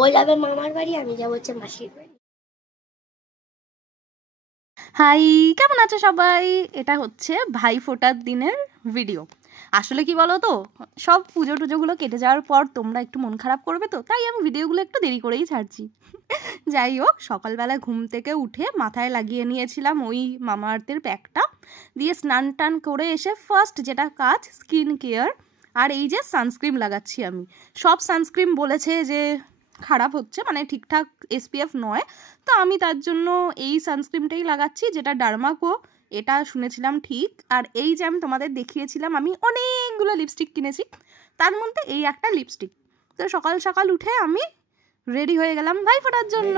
ও যাবে মামার বাড়ি, আমি যাবো হচ্ছে মাসির বাড়ি। হাই, কেমন আছো সবাই? এটা হচ্ছে ভাই ফোটার দিনের ভিডিও। আসলে কি বলো তো, সব পুজো টুজোগুলো কেটে যাওয়ার পর তোমরা একটু মন খারাপ করবে, তো তাই আমি ভিডিওগুলো একটু দেরি করেই ছাড়ছি। যাই হোক, সকালবেলা ঘুম থেকে উঠে মাথায় লাগিয়ে নিয়েছিলাম ওই মামা আর্থের প্যাকটা, দিয়ে স্নান টান করে এসে ফার্স্ট যেটা কাজ স্কিন কেয়ার, আর এই যে সানস্ক্রিন লাগাচ্ছি আমি। সব সানস্ক্রিন বলেছে যে খারাপ হচ্ছে, মানে ঠিকঠাক SPF নয়, তো আমি তার জন্য এই সানস্ক্রিনটাই লাগাচ্ছি, যেটা ডার্মাকো, এটা শুনেছিলাম ঠিক। আর এই যে আমি তোমাদের দেখিয়েছিলাম আমি অনেকগুলো লিপস্টিক কিনেছি, তার মধ্যে এই একটা লিপস্টিক। তো সকাল সকাল উঠে আমি রেডি হয়ে গেলাম ভাই ফোটার জন্য।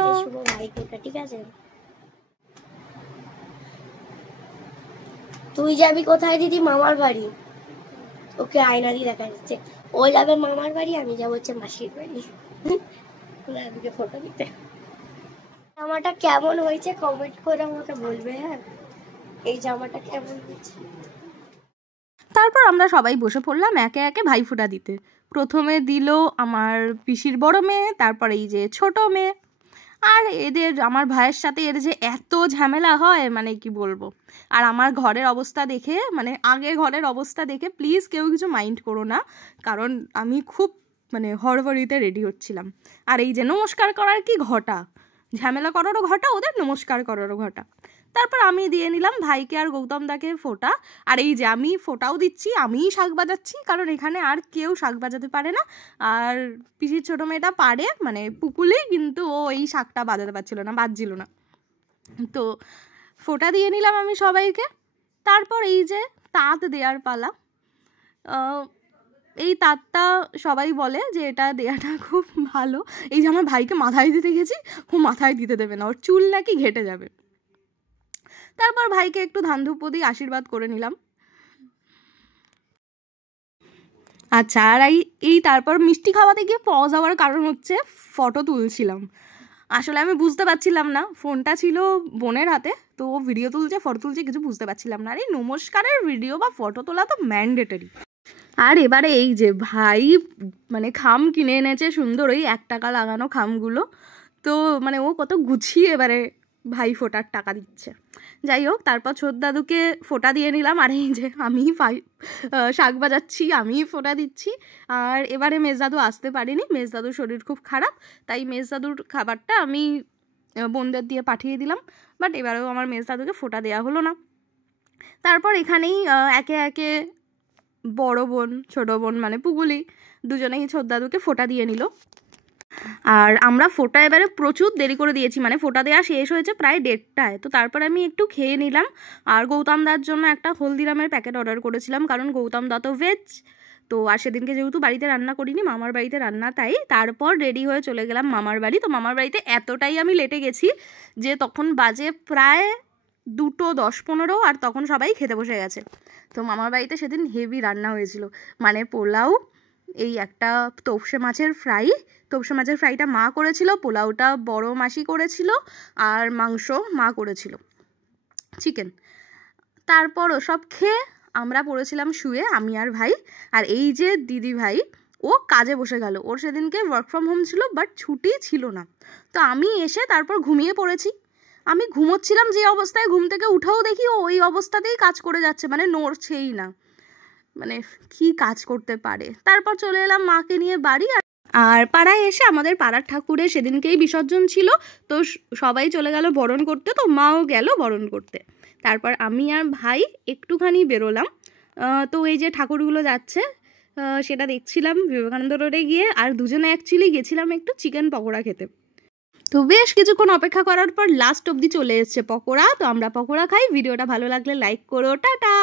ভাই ফোটা, ঠিক আছে? তুই যাবি কোথায় দিদি? মামার বাড়ি। ওকে আয়না দিয়ে দেখা যাচ্ছে ও যাবে মামার বাড়ি, আমি যাবো হচ্ছে মাসির বাড়ি। আমাকে ফটো দিতে। জামাটা কেমন হয়েছে কমেন্ট করে আমাকে বলবে। হ্যাঁ, এই জামাটা কেমন হয়েছে। তারপর আমরা সবাই বসে পড়লাম একে একে ভাই ফোঁটা দিতে। প্রথমে দিল আমার পিসির বড় মেয়ে, তারপর এই যে ছোট মেয়ে। আর এদের, আমার ভাইয়ের সাথে এর যে এত ঝামেলা হয় মানে কি বলবো। আর আমার ঘরের অবস্থা দেখে, মানে আগের ঘরের অবস্থা দেখে প্লিজ কেউ কিছু মাইন্ড করো না, কারণ আমি খুব মানে হড়বড়িতে রেডি হচ্ছিলাম। আর এই যে নমস্কার করার কি ঘটা, ঝামেলা করারও ঘটা, ওদের নমস্কার করারও ঘটা। তারপর আমি দিয়ে নিলাম ভাইকে আর গৌতম দাকে ফোঁটা। আর এই যে আমি ফোঁটাও দিচ্ছি, আমিই শাঁখ বাজাচ্ছি, কারণ এখানে আর কেউ শাঁখ বাজাতে পারে না। আর পিসির ছোটো মেয়েটা পারে, মানে পুকুলি, কিন্তু ও এই শাঁখটা বাজাতে পারছিল না, বাজছিল না। তো ফোঁটা দিয়ে নিলাম আমি সবাইকে। তারপর এই যে তাঁত দেওয়ার পালা। এই তাঁতটা সবাই বলে যে এটা দেওয়াটা খুব ভালো। এই যে আমার ভাইকে মাথায় দিতে গেছি, ও মাথায় দিতে দেবে না, ওর চুল নাকি ঘেটে যাবে। তারপর ভাইকে একটু ধান ধূপ দিয়ে আশীর্বাদ করে নিলাম। আচ্ছা, আর এই তারপর মিষ্টি খাওয়াতে গিয়ে পজ হওয়ার কারণ হচ্ছে ফটো তুলছিলাম। আসলে আমি বুঝতে পারছিলাম না, ফোনটা ছিল বোনের হাতে, তো ও ভিডিও তুলছে ফটো তুলছে কিছু বুঝতে পারছিলাম না। আর এই নমস্কারের ভিডিও বা ফটো তোলা তো ম্যান্ডেটরি। আর এবারে এই যে ভাই মানে খাম কিনে এনেছে সুন্দর, ওই 1 টাকা লাগানো খামগুলো। তো মানে ও কত গুছিয়ে এবারে ভাই ফোটার টাকা দিচ্ছে। যাই হোক, তারপর ছোট দাদুকে ফোঁটা দিয়ে নিলাম। আর এই যে আমি শাঁখ বাজাচ্ছি, আমি ফোঁটা দিচ্ছি। আর এবারে মেজদাদু আসতে পারেনি, মেজদাদুর শরীর খুব খারাপ, তাই মেজদাদুর খাবারটা আমি বোনদের দিয়ে পাঠিয়ে দিলাম। বাট এবারেও আমার মেজদাদুকে ফোঁটা দেওয়া হলো না। তারপর এখানেই একে একে বড় বোন ছোট বোন মানে পুগুলি দুজনেই ছোট দাদুকে ফোঁটা দিয়ে নিল। আর আমরা ফোঁটা এবারে প্রচুর দেরি করে দিয়েছি, মানে ফোঁটা দেওয়া শেষ হয়েছে প্রায় 1:30টায়। তো তারপর আমি একটু খেয়ে নিলাম। আর গৌতম দার জন্য একটা হলদিরামের প্যাকেট অর্ডার করেছিলাম, কারণ গৌতম দা তো ভেজ। তো আর সেদিনকে যেহেতু বাড়িতে রান্না করিনি, মামার বাড়িতে রান্না, তাই তারপর রেডি হয়ে চলে গেলাম মামার বাড়ি। তো মামার বাড়িতে এতটাই আমি লেটে গেছি যে তখন বাজে প্রায় 2:10-15, আর তখন সবাই খেতে বসে গেছে। তো মামার বাড়িতে সেদিন হেভি রান্না হয়েছিল, মানে পোলাও, এই একটা তোপসে মাছের ফ্রাই, তোপসে মাছের ফ্রাইটা মা করেছিল, পোলাওটা বড় মাসি করেছিল, আর মাংস মা করেছিল, চিকেন। তারপর ওসব খেয়ে আমরা পড়েছিলাম শুয়ে, আমি আর ভাই। আর এই যে দিদি ভাই, ও কাজে বসে গেল, ওর সেদিনকে ওয়ার্ক ফ্রম হোম ছিল, বাট ছুটি ছিল না। তো আমি এসে তারপর ঘুমিয়ে পড়েছি। আমি ঘুমোচ্ছিলাম যে অবস্থায়, ঘুম থেকে উঠেও দেখি ও ওই অবস্থাতেই কাজ করে যাচ্ছে, মানে নড়ছেই না, মানে কি কাজ করতে পারে। তারপর চলে এলাম মাকে নিয়ে বাড়ি। আর পাড়ায় এসে আমাদের পাড়ার ঠাকুরের সেদিনকেই বিসর্জন ছিল, তো সবাই চলে গেল বরণ করতে, তো মাও গেল বরণ করতে। তারপর আমি আর ভাই একটুখানি বেরোলাম। তো এই যে ঠাকুরগুলো যাচ্ছে সেটা দেখছিলাম বিবেকানন্দ রোডে গিয়ে। আর দুজনে অ্যাকচুয়ালি গেছিলাম একটু চিকেন পকোড়া খেতে। তো বেশ কিছুক্ষণ অপেক্ষা করার পর লাস্ট অবধি চলে এসছে পকোড়া, তো আমরা পকোড়া খাই। ভিডিওটা ভালো লাগলে লাইক করো, টাটা।